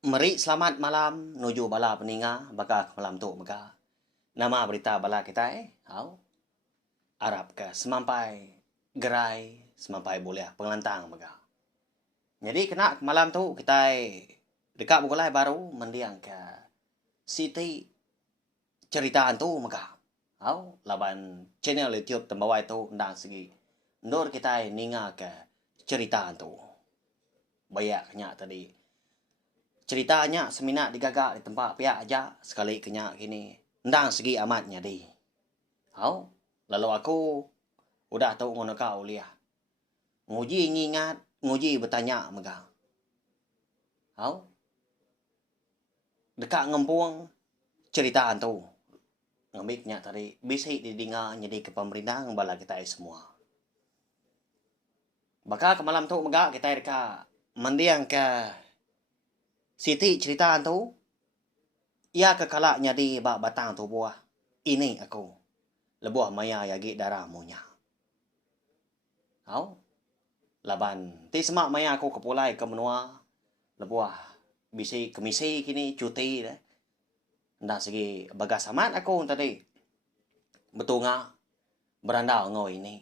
Mari selamat malam menuju bala peninga baka malam tu maka. Nama berita bala kita hau Arab ke semampai gerai semampai boleh pengelantang maka. Jadi kena malam tu kita dekat bukulai baru mendiang ke City cerita tu maka. Hau laban channel YouTube tembawai tu ndang segi. Nur kita ninga ke cerita tu. Banyaknya tadi ceritanya seminat digagak di tempat pihak aja sekali kenyak gini. Ndang segi amatnya di. Hau, lalu aku udah tahu ngono kau liah. Nguji ngingat, nguji bertanya megang. Hau, dekat ngempung cerita tu. Ngamiknya tadi bisa didengar jadi ke pemerintah bala kita semua. Baka ke malam tu megak kita dekat mendiang ke Siti cerita tu. Ia kekalaknya di bak batang tu buah. Ini aku. Lebuah maya yagi darah munya. Hau. Laban. Ti semak maya aku kepulai ke menua. Lebuah. Bisi kemisi kini cuti. Ndak segi bagas amat aku tadi. Betul ngak. Berandau ngau ini.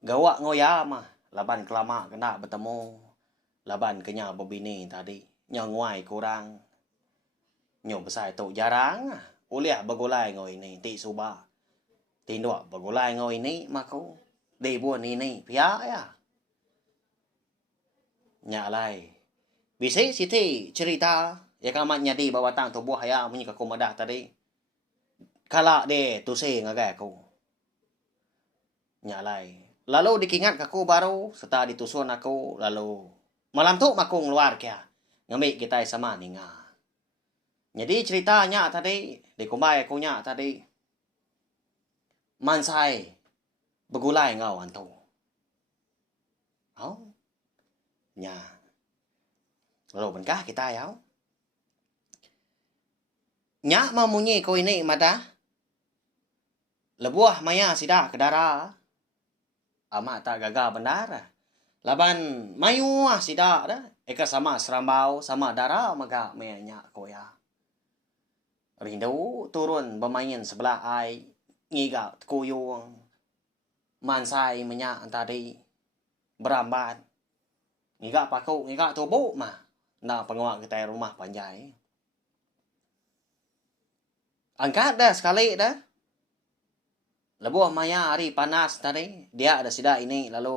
Gawak ngoya mah. Laban kelama kena bertemu. Laban kenya bebini tadi. Nyonguai kurang. Nyo besar tu jarang. Uliah bagulai ngau ini. Ti suba. Tindok bagulai ngau ini maku. Di buan ini. Pia ya. Nyalai. Bisa siti cerita. Ya kamatnya di bawah tang tubuh ya. Menyika kumadah tadi. Kalak de tu se ngagai aku. Nyalai. Lalu dikingat aku baru. Serta ditusun aku. Lalu. Malam tu makung luar kia. Ngambil kita sama ninga. Jadi ceritanya tadi. Dikumbai aku nya tadi. Mansai. Begulai ngau antu. Oh. Nya. Lalu benkah kita ya. Nya mamunyi ko ini mada. Lebuah maya sida ke dara. Ama tak gagal benar. Laban mayu sida dah. Eka sama serambau sama dara maga mayanya ko ya. Rindu turun bermain sebelah ai. Ngiga kuyung. Mansai menyak tadi. Berambat. Ngiga paku, ngiga tubuh mah. Nah penguak kita rumah panjai. Angkat dah sekali dah. Lebuah maya hari panas tadi. Dia ada sida ini lalu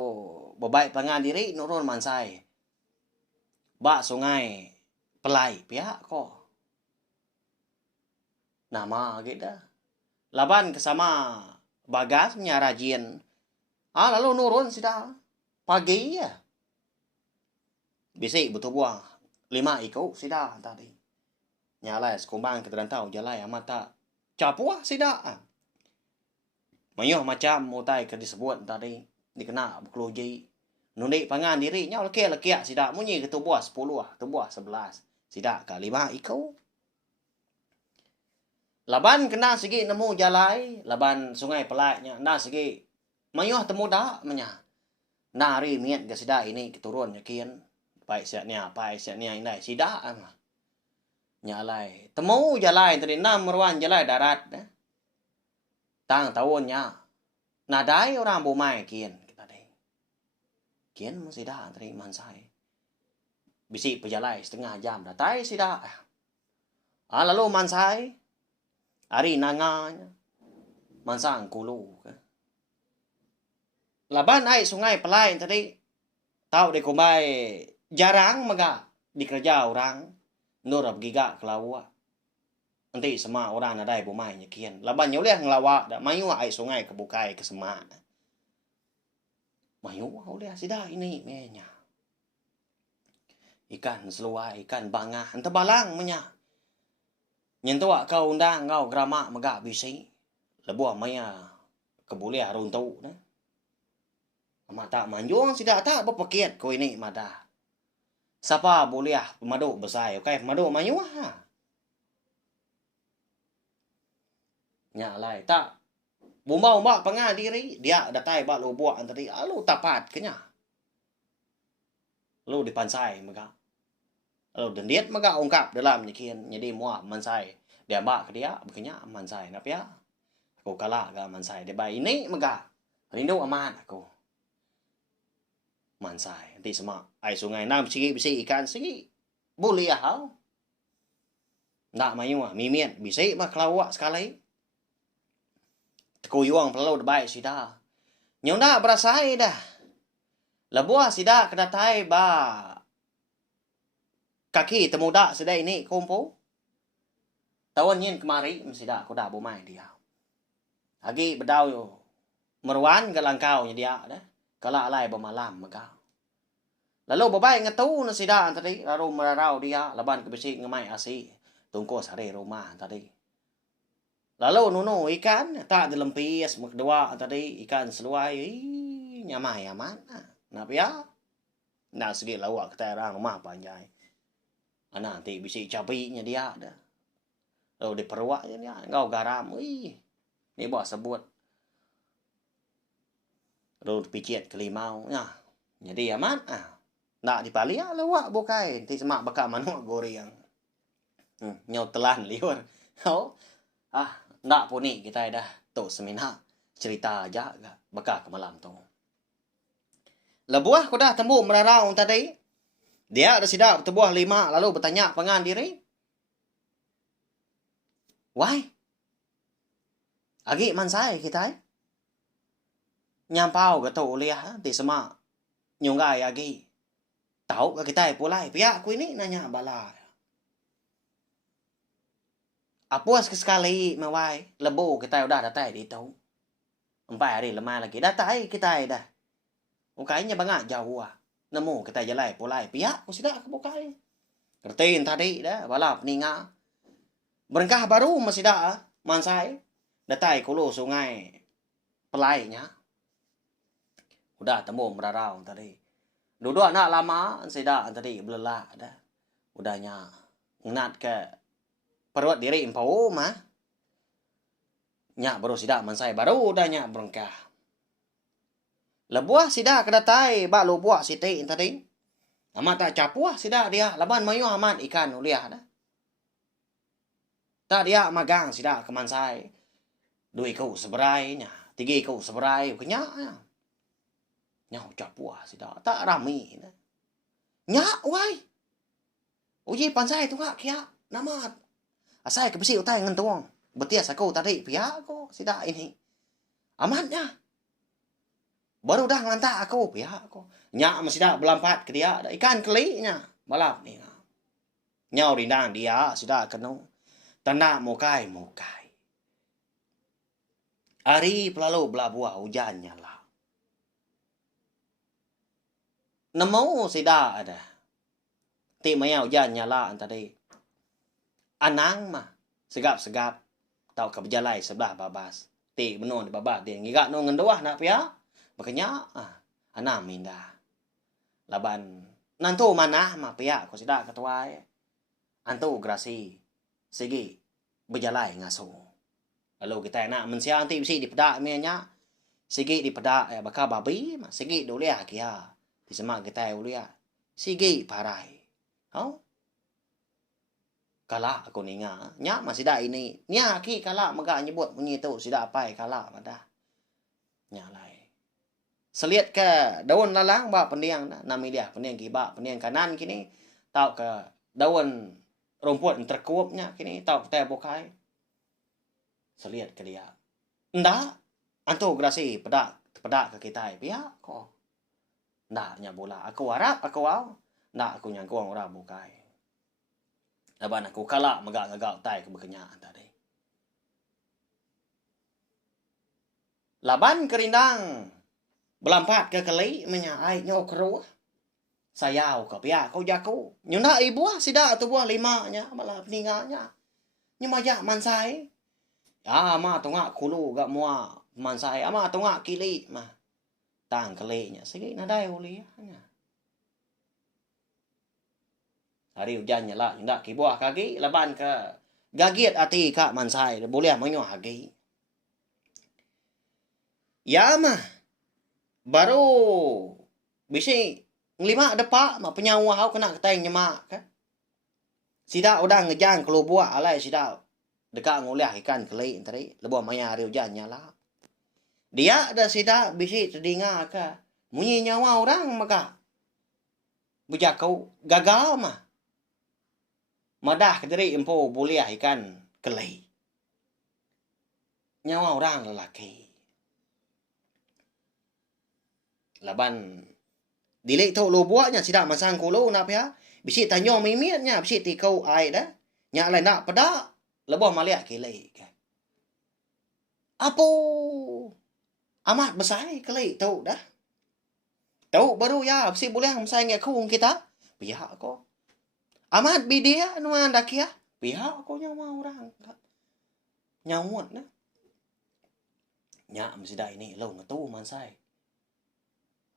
bebaik pangan diri nurun mansai. Bak sungai pelai pihak kok. Nama gitu. Laban kesama bagasnya rajin. Lalu nurun sida. Pagi ya. Bisik butuh buah. 5 ikut sida tadi. Nyalai sekumbang keterantau jalai amat tak. Capuah sida. Mayuh macam mutai ke disebut tadi. Dikena berkeluji. Nunik pangan diri. Nya lekia-lekia sida. Munyi ke tubuh 10. Tubuh 11. Sida ke 5 ikut. Laban kena segi nemu jalai. Laban sungai pelaknya. Nah segi. Mayuh temu dak menya. Nah hari miat ke sida ini keturun yakin. Baik siapnya. Baik siapnya ini. Sida mah. Nyalai. Temu jalai tadi. Nah meruan jalai darat. Tang tahunnya. Nadai orang bumai kian. Kita deh. Kian masih dah tadi mansai. Bisi pejalai setengah jam. Datai sida. Lalu mansai. Hari nanganya. Mansang kulu. Laban ai sungai pelai tadi. Tahu deh kumbai. Jarang maga. Dikerja orang. Nurab giga kelawak. Nanti semua orang nadai bumai nyekian. Laban nyoleh ngelawak. Mayu ai sungai kebukai ke semak. Mayu oleh sida ini menya. Ikan seluai, ikan bangah. Entah balang menya. Nyentuak kau undang kau gramak megak bisi. Lebuah maya keboleh runtu. Amat tak manjung sida tak berpakit ko ini mada. Siapa boleh pemaduk besar. Okay, pemaduk mayu ha. Nyalai tak. Bumba-bumba pangan diri. Dia datai bak lu buat tadi. Lu tapat kenya. Lu dipansai mega. Lalu dendiat maga ungkap dalam nyikin jadi mua mansai. Dia bak ke dia bekenya mansai nap ya. Aku kalah ga mansai dia bai ini maga. Rindu aman aku. Mansai nanti semua ai sungai nam sigi bisi ikan sigi. Boleh ya hau. Ndak mayu mimian bisi mah kelawak sekali. Tekuyuang pelalu bai sida. Nyonda berasai dah. Labuah sida kedatai ba kaki temuda sedai ini kumpu. Tahun nyin kemari sida aku dah bomai dia. Agi bedau yo. Meruan ke langkau nya dia dah. Kala alai bermalam maka. Lalu babai ngatu na sida tadi lalu merarau dia laban ke besi ngemai asi. Tungko sare rumah tadi. Lalu nunu ikan tak dilempis kedua tadi ikan seluai nyamai aman. Napa ya? Nah segi lawak kita orang rumah panjai. Anak nanti bisa cabai-nya dia dah. Lalu diperwaknya dia ngau garam. Ni buat sebut. Lalu picit kelimau. Nah, jadi aman. Nak dipalia lawak bukai. Nanti semak bakal manuk goreng. Nyau telan liur. Nak pun ni kita dah tu semina cerita aja bakal ke malam tu. Lebuah ko dah tembuk merarau tadi. Dia ada sidap tebuah 5 lalu bertanya pengan diri. Why? Agi mansai kita nyampau ke tu liah di semak nyunggai agi. Tahu ke kita pulai pihak aku ini nanya bala. Apuas ke sekali mawai lebu kita udah datai di tahu. 4 hari lemah lagi datai kita dah. Ukainya bangak jauh nemu kita jalai pulai pihak aku sudah aku bukai. Kertiin tadi dah balap ninga. Berengkah baru masih dah mansai. Datai kulu sungai pelainya. Udah temu merarau tadi. Duduk nak lama sida tadi belelak dah. Udahnya ngat ke perut diri impau mah. Nyak baru sida mansai baru udahnya berengkah. Lebuah sida kedatai bak lu buah siti tadi. Amat tak capuah sida dia laban mayu amat ikan uliah dah. Tak dia magang sida ke mansai. 2 kau seberai nya, 3 kau seberai kenya. Nyau capuah sida tak rami dah. Nya wai. Uji pansai tu ngak kia nama. Asai ke besi utai ngan tuang. Betias aku tadi pihak aku sida ini. Amatnya. Baru dah ngelantak aku pihak aku. Nyak masih dah belampat ke dia. Ikan keliknya. Balap ni. Nyau rindang dia sudah kena. Tanda mukai. Hari pelalu belah hujannya lah. Nemu sudah ada. Ti maya hujannya lah tadi. Anang mah. Segap-segap. Tahu ke berjalai sebelah babas. Ti menun di babas dia. Ngigak no ngendoah nak pihak. Makanya ana minda. Laban nantu manah mah pihak ko sida ketua antu grasi sigi berjalai ngaso. Lalu kita nak mensia anti bisi dipedak mianya. Sigi dipedak bakal babi mah sigi dolia kia. Di semak kita ulia. Sigi parai. Kala aku ninga. Nya masih dah ini. Nya ki kala maga nyebut bunyi tu sida apai kala madah. Nya lai. Seliat ke daun lalang ba pendiang nami dia pendiang giba pendiang kanan kini tahu ke daun rumput terkuapnya kini tahu teh bokai seliat ke dia ndak antu grasi pedak ke kita pihak kok ndak nya bola aku harap aku wow ndak aku nyangkuang ora bokai laban aku kala megak-megak tai ke bekenyaan tadi laban kerindang belampat ke keli menyai nyau keruh. Sayau ke pihak kau jaku. Nyuna ibu sida tu buah 5 nya malah peninggalnya. Nyumaya mansai. Ya ama tungak kulu gak mua mansai ama tungak kili mah. Tang kelinya segi nadai uli nya. Hari hujannya lah ndak ki buah kaki leban ke gagiet ati kak mansai boleh menyo hagi. Ya mah baru bisi 5 depak mak penyawa kau kena keteng nyemak kan. Sida udang ngejang kalau buat alai sida dekat nguliah ikan kelai tadi lebih maya riu jan nyala. Dia ada sida bisi terdinga ka. Munyi nyawa orang maka bujak kau gagal mah. Madah kediri empo buliah ikan kelai. Nyawa orang lelaki. Laban dilek tu lo buatnya sida masang kulo nak ya. Bisi tanyo mimiatnya bisi tikau ai dah. Nya lai nak pada lebih maliak kelai. Apo amat besar kelai tu dah. Tahu baru ya bisi boleh masang ngekung kita. Pihak ko. Amat bidia nuan dak ya. Pihak ko nyawa orang. Nyawut dah. Nya mesti dah ini lo ngatu mansai.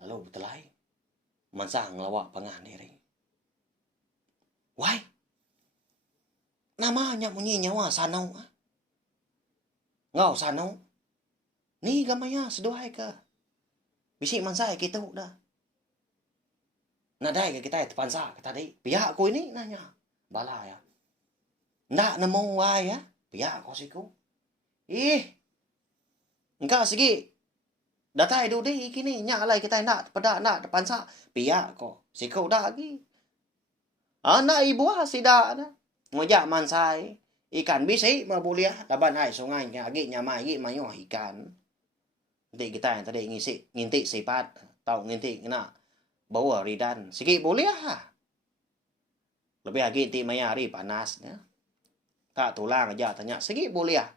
Lalu betul lai. Mansang lawak pangan diri. Why? Namanya munyi nyawa sanau. Ngau sanau. Ni gamaya seduai ke. Bisi mansai kita dah. Nadai ke kita terpansa kata tadi. Pihak ko ini nanya. Bala ya. Ndak nemu wai ya. Pihak ko siku. Engkau segi. Datai du di kini nya lai kita nak pada nak terpansa. Pihak ko siku dah lagi. Anak ibu sida dah. Ngojak mansai. Ikan bisi mabuliah. Laban ai sungai lagi nyamai gi mayo ikan. Nanti kita yang tadi ngintik sifat. Tahu ngintik nak. Bawa ridan. Sikit boleh lah. Lebih lagi nanti maya hari panas. Ya. Tak tulang aja tanya. Sikit boleh lah.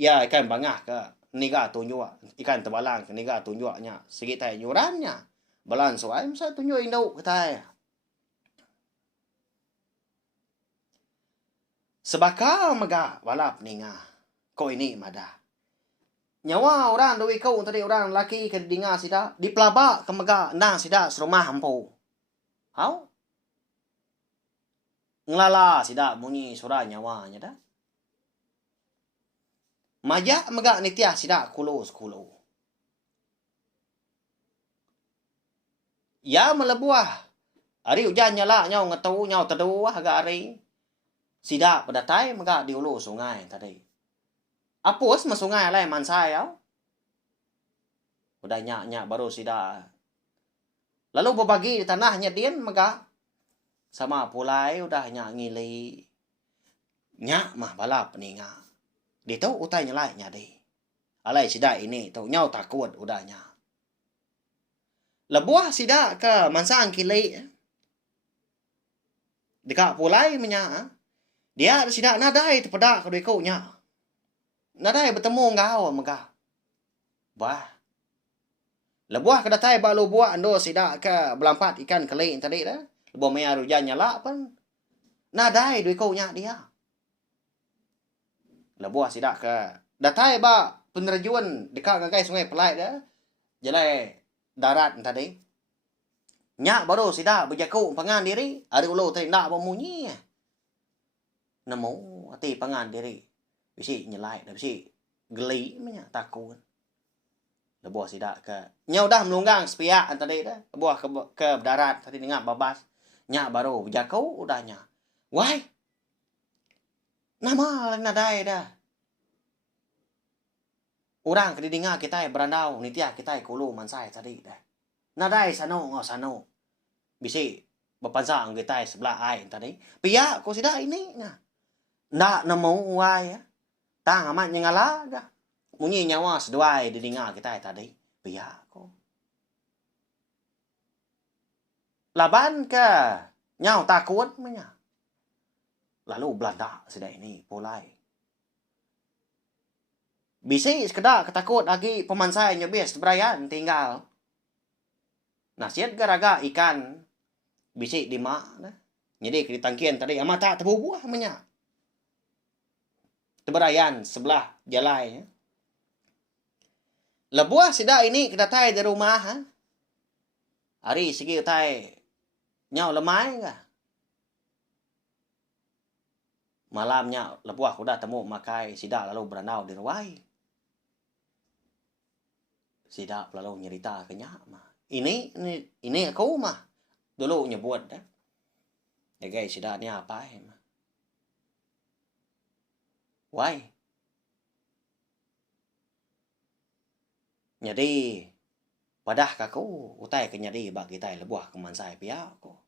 Ya ikan bangah ke. Niga tunjuk. Ikan tebalang ke niga tunjuknya. Sikit tay nyurannya. Balan soal. Masa tunjuk induk ke tay. Sebakar megak walap ninga. Kau ini madah. Nyawa orang doi kau tadi orang laki ke dinga sida dipelabak ke megak nang sida serumah hampu. Hau? Ngelala sida bunyi suara nyawanya dah. Majak megak nitiah sida kulo. Ya melebuah. Hari hujan nyala nyau ngetau nyau teduh agak hari. Sida pada tai megak di ulu sungai tadi. Apus masungai lai mansai au. Udah nyak baru sida. Lalu berbagi di tanahnya din megak. Sama pulai udah nyak ngili. Nyak mah balap ninga. Di tu utai nyalai nya deh. Alai sida ini tu nyau takut udahnya. Lebuah sida ke mansang kili. Dekat pulai menya. Dia sida nadai terpedak ke deko nya. Nadai bertemu ngau megak. Bah. Lebuah ke datai balu buat ando sida ke belampat ikan keli tadi dah. Lebuah maya rujan nyala pun. Nadai deko nya dia. Lebuah sida ke datai ba penerjun dekat ngagai sungai Pelai dah. Jalai darat tadi. Nyak baru sida berjaku pangan diri. Ada ulo tadi nak memunyi. Nemu hati pangan diri. Bisi nyelai dah bisi geli menya takut. Lebuah sida ke. Nyau dah melunggang sepiak tadi dah. Lebuah ke darat tadi dengar babas. Nyak baru berjaku udahnya. Why? Nama nadai dah. Orang kena dengar kita berandau. Nitiah kita kulu mansai tadi dah. Nadai sano ngau sano. Bisi berpansang kita sebelah air tadi. Pihak ko sida ini. Nak nemu wai ya. Tang amat nyengala dah. Munyi nyawa seduai di dengar kita tadi. Pihak ko. Laban ke. Nyau takut menya. Lalu Belanda sida ini pulai. Bisi sekedar ketakut lagi pemansai nyebis berayan tinggal. Nasihat garaga ikan. Bisi di mak dah. Jadi ditangkian tadi amat tak terbubuh menya. Teberayan sebelah jalai. Lebuah sida ini kita tai di rumah. Ha? Hari segi tai nyau lemai kah? Malamnya lebuah udah temu makai sida lalu berandau di ruai. Sida lalu nyerita ke nyak mah. Ini aku mah. Dulu nyebut dah. Ya guys sida ni apa mah. Why? Jadi, padah kaku, utai ke nyadi bak kita lebuah keman saya pihak ko.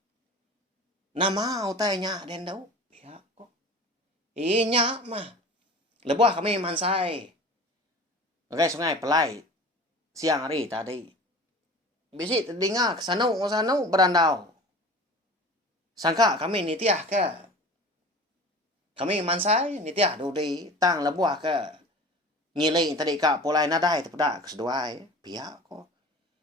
Nama utai nya den dau pihak ko. Inya mah. Lebuah kami mansai. Oke, sungai pelai. Siang hari tadi. Bisi dengar kesana berandau. Sangka kami nitiah ke. Kami mansai nitiah dudi tang lebuah ke. Ngiling tadi ka polai nadai tepada keseduai pihak ko.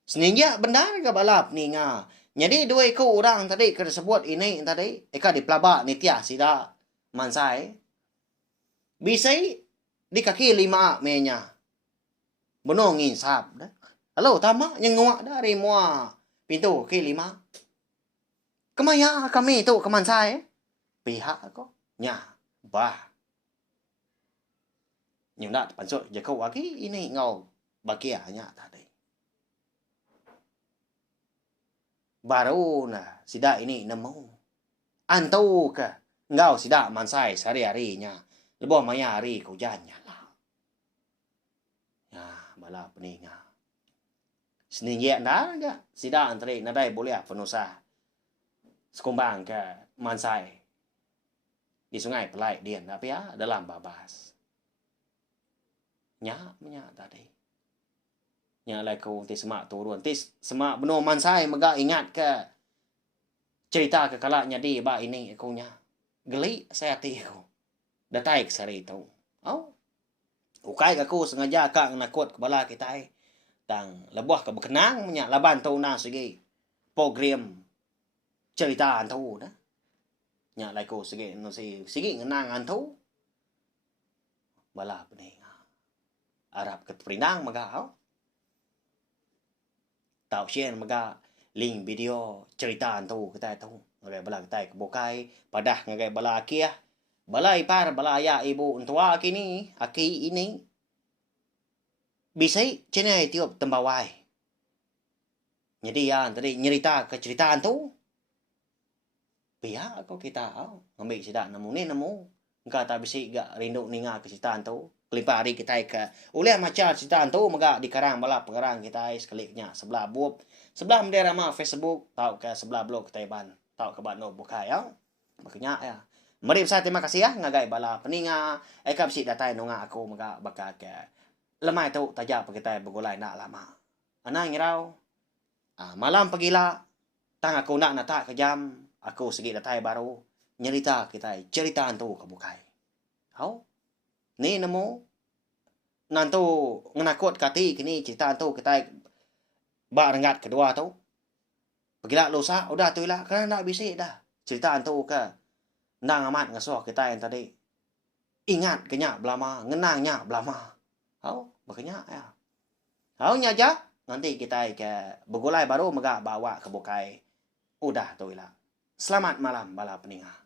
Seninja benar ke balap ni nga. Jadi dua ikut orang tadi ke sebut ini tadi eka di pelabak nitiah sida mansai. Bisai di kaki lima menya. Benar ngisap dah. Halo tamak yang nguak dari mua pintu kaki lima. Kemaya kami tu kemansai. Pihak ko nya bah. Nhưng đã pansut je kau lagi ini ngau bagiannya tadi. Baru nah sida ini nemu. Antu ke ngau sida mansai sehari-harinya. Lebih maya hari kau jannya lah. Ya bala peninga. Seninja dah ga sida antri nadai boleh penusa. Sekumbang ke mansai. Di sungai pelai dia tapi ya dalam babas. Nya tadi. Nya lai kau ti semak turun. Ti semak benar mansai mega ingat ke cerita ke kalaknya di ba ini aku nya. Geli saya hati aku. Datai ke sari tu. Oh. Ukai aku sengaja kak nakut kepala kita tang lebuah ke berkenang nya laban tu na segi program cerita antu dah. Nya lai kau segi no segi ngenang antu. Bala pening. Arab ke perinang maga tau sien maga link video cerita tu kita tahu ngagai bala kita ke bokai padah ngagai bala kia bala ipar bala ayah ibu untua kini aki ini bisai cenai tiup tembawai jadi ya tadi nyerita ke cerita tu pihak aku kita ngambil sidak nemu engkau tak bisi gak rindu ninga ke cerita tu kelipah hari kita ke oleh macam cerita tu maga di karang bala pengarang kita sekalinya sebelah buop sebelah mendera ma Facebook tahu ke sebelah blog kita ban tahu ke bano bukai ya makanya ya mari saya terima kasih ya ngagai bala peninga eka bisi datai nunga aku maga baka ke lemai tu tajak kita begulai nak lama anang ngirau malam pagila tang aku nak nata ke jam aku segi datai baru nyerita kita cerita tu ke bukai hau ni nemu nantu ngenakut kati kini cerita tu kita ba rengat kedua tu pergilah lusa udah tu lah kerana nak bisi dah cerita tu ke nang amat ngasuh kita yang tadi ingat kenya belama ngenangnya belama hau makanya ya hau nya aja nanti kita ke begulai baru mega bawa ke bukai udah tu lah selamat malam bala peninga